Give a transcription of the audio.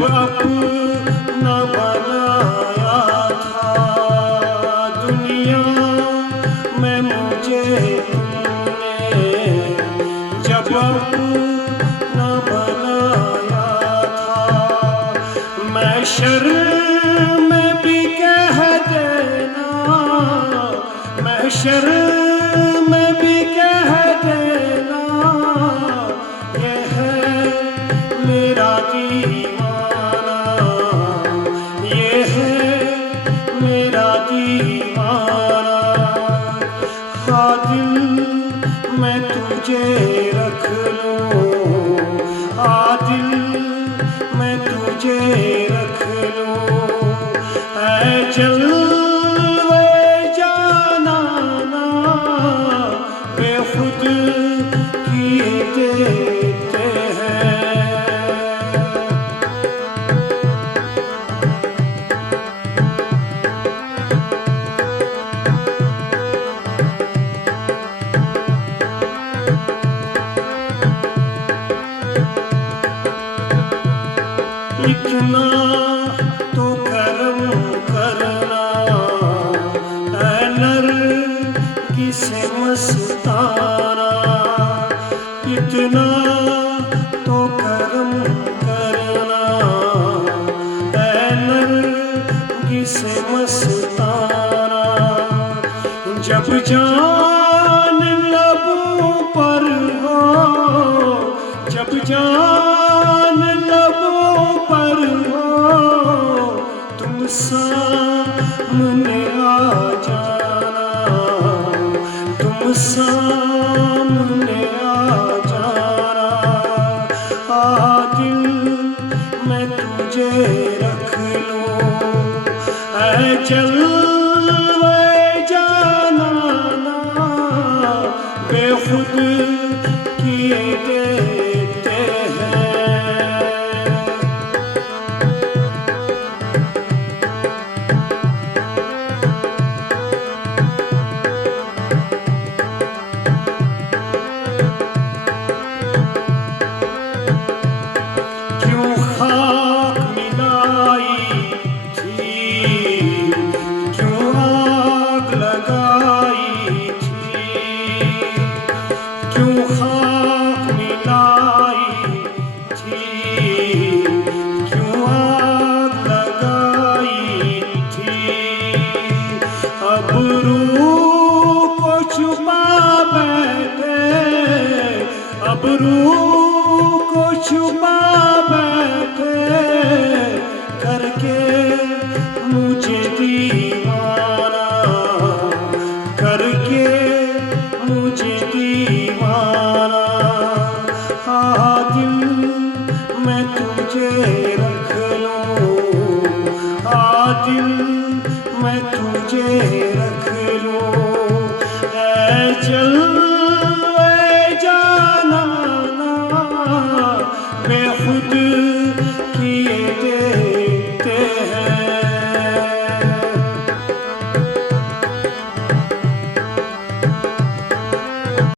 जब अपना बनाया था दुनिया में मुझे तुमने, जब अपना बनाया था। महशर में भी कह देना, महशर में भी कह देना, ये है मेरा दीवाना, ये है मेरा दीवाना। हाँ दिल मैं तुझे रख लूं, हाँ दिल मैं तुझे रख लूं। ऐ जलवे जाना ना बेखुद किए देते हैं। इतना तो करम करना ऐ नरगिस मस्ताना, इतना तो करम करना ऐ नरगिस मस्ताना। जब जान लबों पर हो, जब जान लबों पर हो, तुम सामने आ जाना, तुम सामने आ जाना। आ दिल मैं तुझे रख लूं, ऐ जलवे जाना ना बेखुद किए देते हैं। क्यों खाक मिलाई थी, क्यों आग लगाई थी, क्यों खाक मिलाई थी, क्यों आग लगाई थी। अब रूह को छुपा बैठे, अब रूह को छुपा बैठे, करके मुझे दीवाना, करके मुझे दीवाना। हाँ दिल